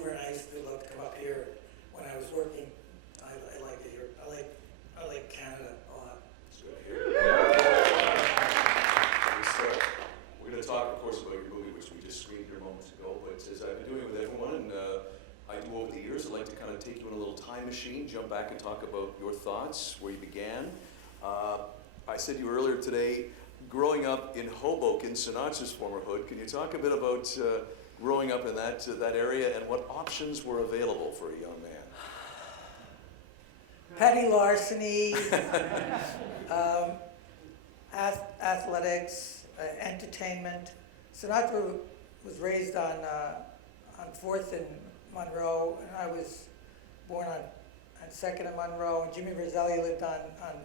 Vancouver, and I used to love to come up here when I was working. I like it here. I like Canada a lot. It's good to hear. We're going to talk, of course, about your movie, which we just screened here moments ago. But as I've been doing with everyone, and I do over the years, I'd like to kind of take you in a little time machine, jump back and talk about your thoughts, where you began. I said to you earlier today, growing up in Hoboken, Sinatra's former hood, can you talk a bit about growing up in that area and what options were available for a young man? Petty larceny, athletics, entertainment. Sinatra was raised on 4th and Monroe, and I was born on 2nd and Monroe, and Jimmy Roselli lived on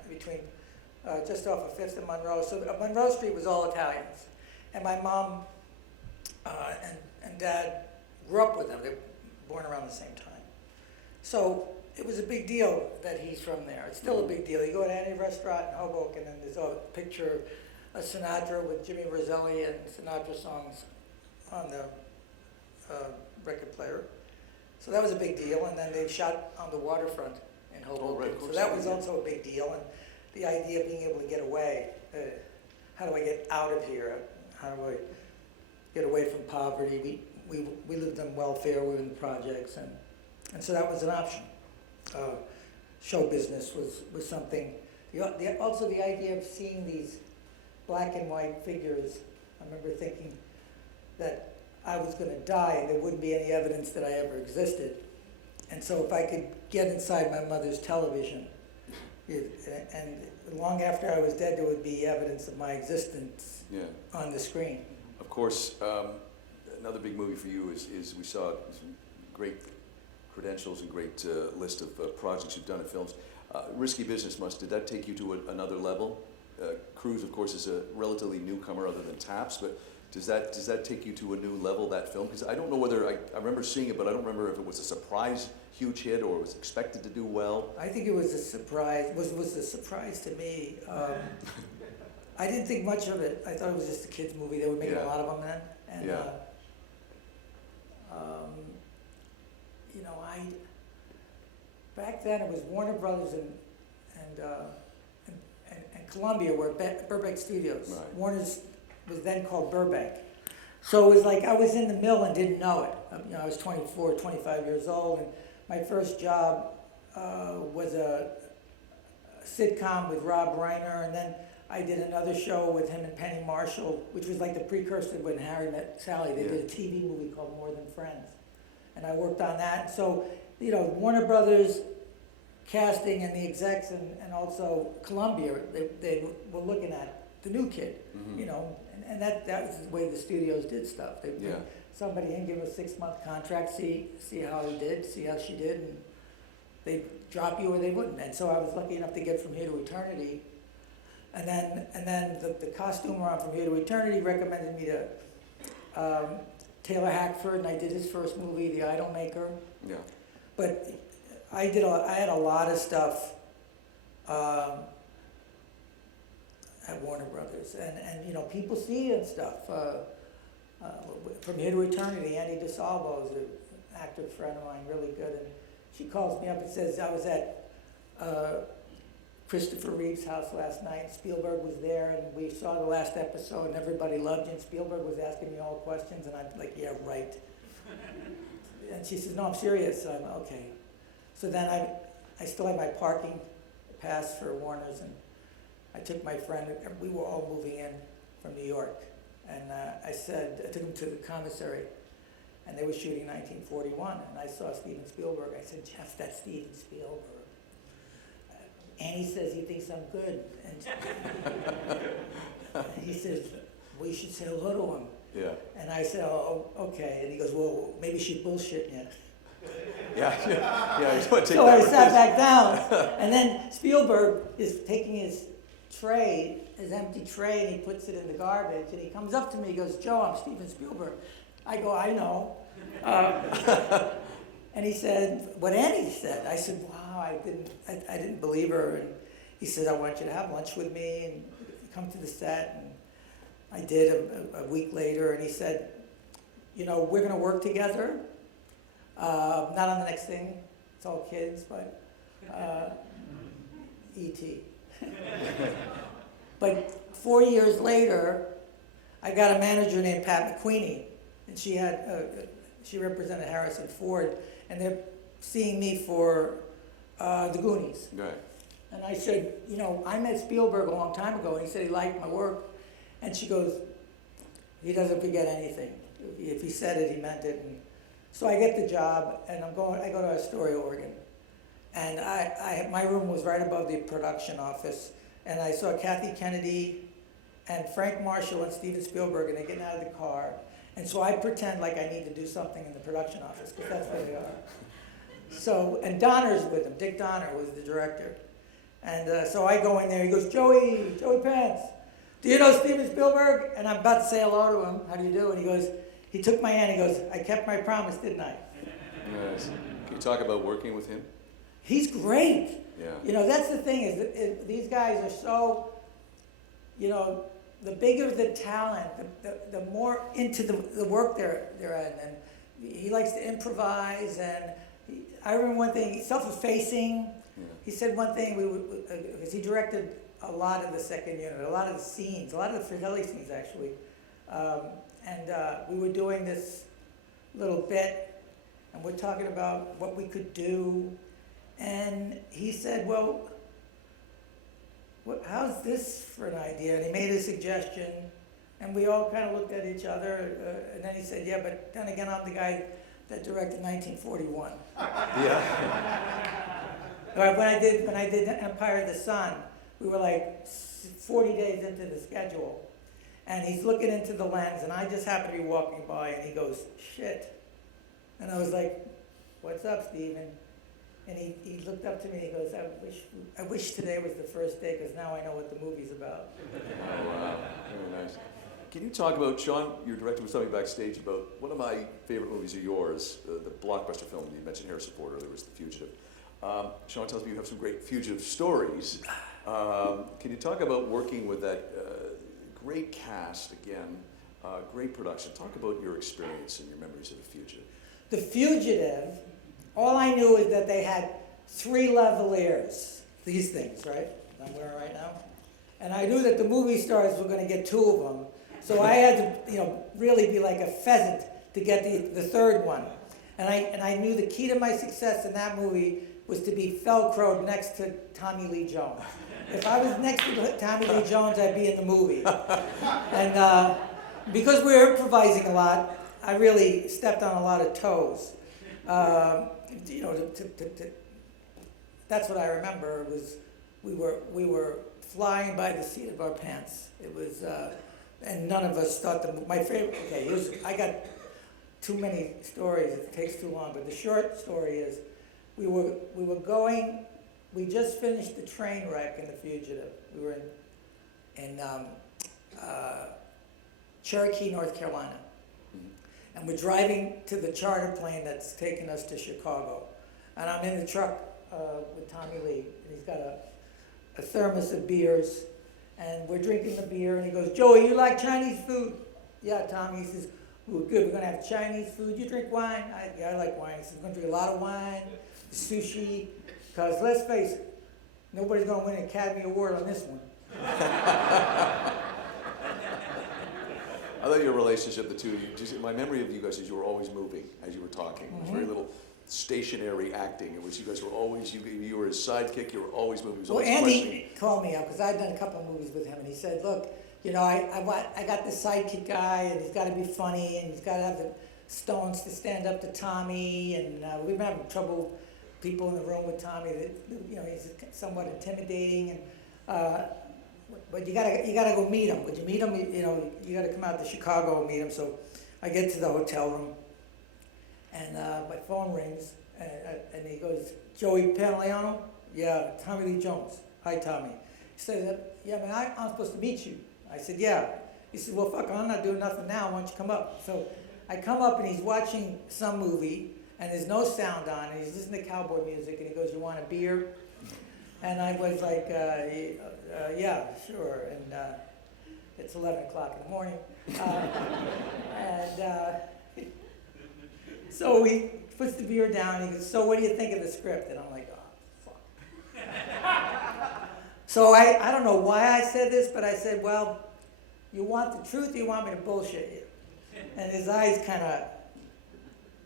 between just off of 5th and Monroe. So Monroe Street was all Italians. And my mom and dad grew up with them. They were born around the same time. So it was a big deal that he's from there. It's still a big deal. You go to any restaurant in Hoboken and there's a picture of Sinatra with Jimmy Roselli and Sinatra songs on the record player. So that was a big deal. And then they shot on the waterfront in Hoboken. Oh, right, so that was also a big deal. And the idea of being able to get away. How do I get out of here? How do I get away from poverty? We lived on welfare, we were in the projects, and so that was an option. Show business was something. Also the idea of seeing these black and white figures, I remember thinking that I was going to die and there wouldn't be any evidence that I ever existed. And so if I could get inside my mother's television, and long after I was dead, there would be evidence of my existence on the screen. Of course, another big movie for you is we saw some great credentials and great list of projects you've done in films. Risky Business did that take you to another level? Cruise, of course, is a relatively newcomer other than Taps, but does that take you to a new level, that film? Because I don't know whether, I remember seeing it, but I don't remember if it was a surprise huge hit or was expected to do well. I think it was a surprise, was a surprise to me. I didn't think much of it. I thought it was just a kid's movie. They were making a lot of them then. And, you know, back then it was Warner Brothers and Columbia were Burbank Studios. Right. Warner's was then called Burbank. So it was like I was in the mill and didn't know it. You know, I was 24, 25 years old, and my first job was a sitcom with Rob Reiner, and then I did another show with him and Penny Marshall, which was like the precursor when Harry Met Sally. They did a TV movie called More Than Friends, and I worked on that. So, you know, Warner Brothers casting and the execs and also Columbia, they were looking at the new kid, you know, and that was the way the studios did stuff. They bring somebody in, give him a 6-month contract, see how he did, see how she did, and they'd drop you or they wouldn't. And so I was lucky enough to get From Here to Eternity. And then the costumer on From Here to Eternity recommended me to Taylor Hackford, and I did his first movie, The Idolmaker. Yeah. But I had a lot of stuff at Warner Brothers, and you know, people see and stuff. From Here to Eternity, Andy DeSalvo is an actor friend of mine, really good, and she calls me up and says, I was at Christopher Reeve's house last night, and Spielberg was there, and we saw the last episode, and everybody loved you, and Spielberg was asking me all questions, and I'm like, yeah, right. And she says, no, I'm serious. So I'm okay. So then I still had my parking pass for Warner's, and I took my friend, we were all moving in from New York, and I took him to the commissary, and they were shooting 1941, and I saw Steven Spielberg. I said, Jeff, that's Steven Spielberg. Annie says he thinks I'm good, and he says, well, you should say hello to him. Yeah. And I said, oh, okay. And he goes, well, maybe she's bullshitting you. Yeah. You want to take so I sat back down, and then Spielberg is taking his tray, his empty tray, and he puts it in the garbage, and he comes up to me, he goes, Joe, I'm Steven Spielberg. I go, I know. And he said, what Annie said. I said, wow, I didn't believe her. And he said, I want you to have lunch with me and come to the set. And I did a week later, and he said, you know, we're going to work together, Not on the next thing. It's all kids, but E.T. But 4 years later, I got a manager named Pat McQueenie, and she represented Harrison Ford, and they're seeing me for The Goonies. Right. And I said, I met Spielberg a long time ago, and he said he liked my work. And she goes, he doesn't forget anything. If he said it, he meant it. And so I get the job, and I go to Astoria, Oregon. And my room was right above the production office. And I saw Kathy Kennedy and Frank Marshall and Steven Spielberg, and they're getting out of the car. And so I pretend like I need to do something in the production office, because that's where they are. So, and Donner's with him. Dick Donner was the director. And so I go in there, he goes, Joey Pants, do you know Steven Spielberg? And I'm about to say hello to him. How do you do? And he goes, he took my hand, he goes, I kept my promise, didn't I? Yes. Can you talk about working with him? He's great. Yeah. That's the thing is these guys are so, the bigger the talent, the more into the work they're in. And he likes to improvise. And I remember one thing, self-effacing. Yeah. He said one thing, because he directed a lot of the second unit, a lot of the scenes, a lot of the Fratelli scenes actually. We were doing this little bit, and we're talking about what we could do. And he said, well, how's this for an idea? And he made a suggestion, and we all kind of looked at each other, and then he said, yeah, but then again, I'm the guy that directed 1941. Yeah. When I did Empire of the Sun, we were like 40 days into the schedule, and he's looking into the lens, and I just happened to be walking by, and he goes, shit. And I was like, what's up, Steven? And he looked up to me and he goes, I wish today was the first day, because now I know what the movie's about. Oh, wow. Very nice. Can you talk about, Sean, your director was telling me backstage about one of my favorite movies of yours, the blockbuster film, you mentioned Harrison Ford earlier, was The Fugitive. Sean tells me you have some great fugitive stories. Can you talk about working with that great cast again, great production? Talk about your experience and your memories of The Fugitive. The Fugitive, all I knew is that they had 3 lavaliers, these things, right? I'm wearing right now. And I knew that the movie stars were going to get 2 of them. So I had to, really be like a pheasant to get the third one. And I knew the key to my success in that movie was to be Velcroed next to Tommy Lee Jones. If I was next to Tommy Lee Jones, I'd be in the movie. And because we were improvising a lot, I really stepped on a lot of toes. That's what I remember was we were flying by the seat of our pants. It was, and none of us thought my favorite. Okay, I got too many stories. It takes too long. But the short story is, we just finished the train wreck in The Fugitive. We were in Cherokee, North Carolina. And we're driving to the charter plane that's taking us to Chicago. And I'm in the truck with Tommy Lee, and he's got a thermos of beers, and we're drinking the beer, and he goes, Joey, you like Chinese food? Yeah, Tommy. He says, well, good, we're gonna have Chinese food. You drink wine? Yeah, I like wine. He says, we're gonna drink a lot of wine, sushi, because let's face it, nobody's gonna win an Academy Award on this one. I thought your relationship, the two of you, my memory of you guys is you were always moving as you were talking. It was very little stationary acting. It was you guys were always, you were his sidekick, you were always moving. He was always Andy called me up, because I'd done a couple of movies with him, and he said, look, I got this sidekick guy, and he's got to be funny, and he's got to have the stones to stand up to Tommy, and we were having trouble, people in the room with Tommy, that, he's somewhat intimidating, and but you gotta go meet him. Would you meet him? You gotta come out to Chicago and meet him. So I get to the hotel room, and my phone rings, and he goes, Joey Pantoliano? Yeah, Tommy Lee Jones. Hi, Tommy. He says, yeah, man, I'm supposed to meet you. I said, yeah. He said, well, fuck, I'm not doing nothing now. Why don't you come up? So I come up, and he's watching some movie, and there's no sound on, and he's listening to cowboy music, and he goes, you want a beer? And I was like, yeah, sure. And it's 11 o'clock in the morning. So we puts the beer down, and he goes, so what do you think of the script? And I'm like, oh, fuck. So I don't know why I said this, but I said, well, you want the truth or you want me to bullshit you? And his eyes kind of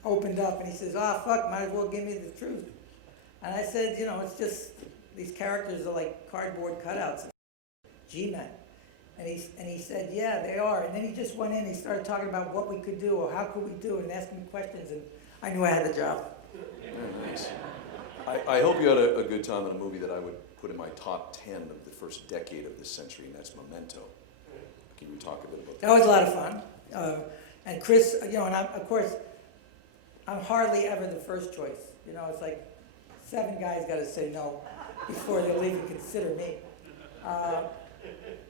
opened up, and he says, oh, fuck, might as well give me the truth. And I said, you know, it's just, these characters are like cardboard cutouts of G-men. And he said, yeah, they are. And then he just went in and he started talking about what we could do or how could we do it and asking me questions, and I knew I had the job. Very nice. I hope you had a good time in a movie that I would put in my top 10 of the first decade of this century, and that's Memento. Can you talk a bit about that? That was a lot of fun. And Chris, you know, and of course, I'm hardly ever the first choice. You know, it's like 7 guys got to say no before they'll even consider me.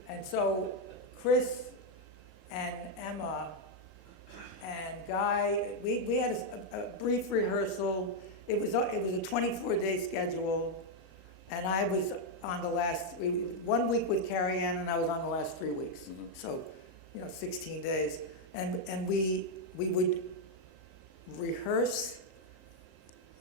And so Chris and Emma and Guy, we had a brief rehearsal. It was a 24-day schedule, and I was on the last 1 week with Carrie Ann, and I was on the last 3 weeks. Mm-hmm. So, you know, 16 days, and we would rehearse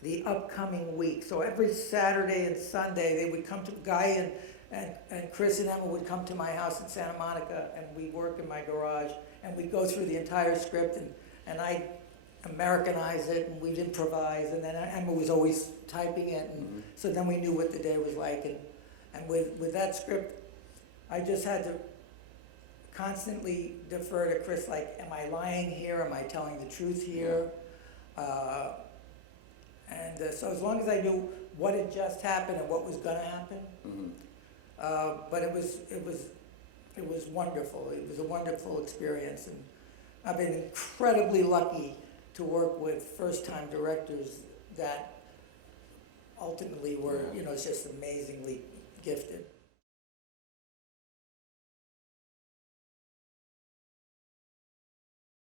the upcoming week. So every Saturday and Sunday, they would come to Guy and Chris and Emma would come to my house in Santa Monica, and we'd work in my garage, and we'd go through the entire script, and I'd Americanize it, and we'd improvise, and then Emma was always typing it, and so then we knew what the day was like, and with that script, I just had to constantly defer to Chris, like, am I lying here, am I telling the truth here? So as long as I knew what had just happened and what was gonna happen, but it was wonderful. It was a wonderful experience, and I've been incredibly lucky to work with first-time directors that ultimately were, you know, just amazingly gifted.